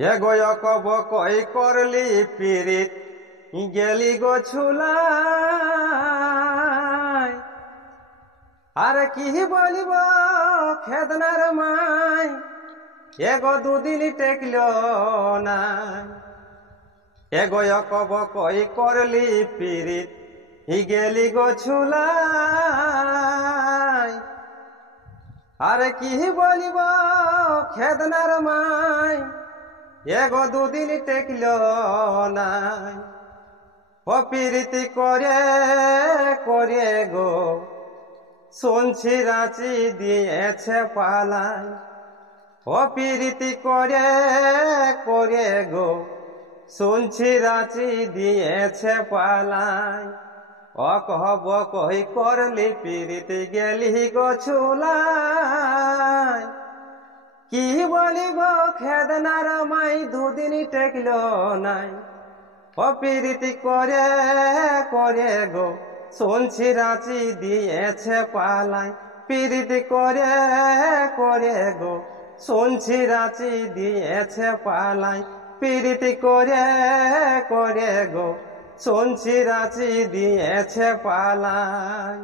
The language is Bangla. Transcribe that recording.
হে গয় কব কই করলি পিরিত গেলি গো ছুলাই আর কি বলিব খেদনার মাই এগো দুদিন টেকল নাই হে গয় কব কই করলি পিরিত গেলি গো ছুলাই আর কি বলিব খেদনার মাই এগো দুদিন টেকল নাই ও পিরিতি করে করে গো শুনছি রাঁচি দিয়েছে পালাই ও পিরিতি করে করে গো শুনছি রাঁচি দিয়েছে পালাই ও কহব কই করলি পিরিতি গেলি গো ছুলাই কি বলিব খেদনার মাই দুদিন টেকল নাই ও পিরিতি করে করে গো শুনছি রাঁচি দিয়েছে পালাই পিরিতি করে করে গো শুনছি রাঁচি দিয়েছে পালাই পিরিতি করে করে গো শুনছি রাঁচি দিয়েছে পালাই।